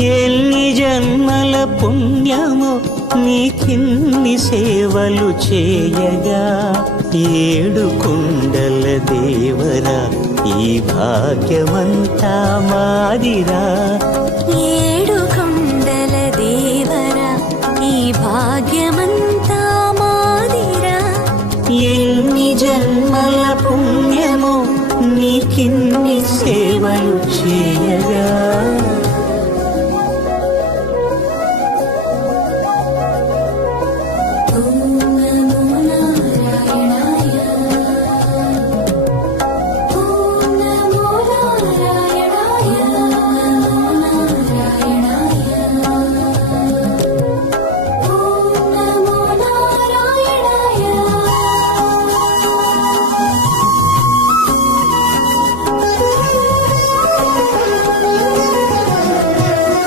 ఎన్ని జన్మల పుణ్యమో నీకిన్ని సేవలు చేయగా, ఏడు కొండల దేవరా ఈ భాగ్యమంతా మాదిరా. ఏడు కొండల దేవరా ఈ భాగ్యమంతా మాదిరా. ఎన్ని జన్మల పుణ్యమో నీకిన్ని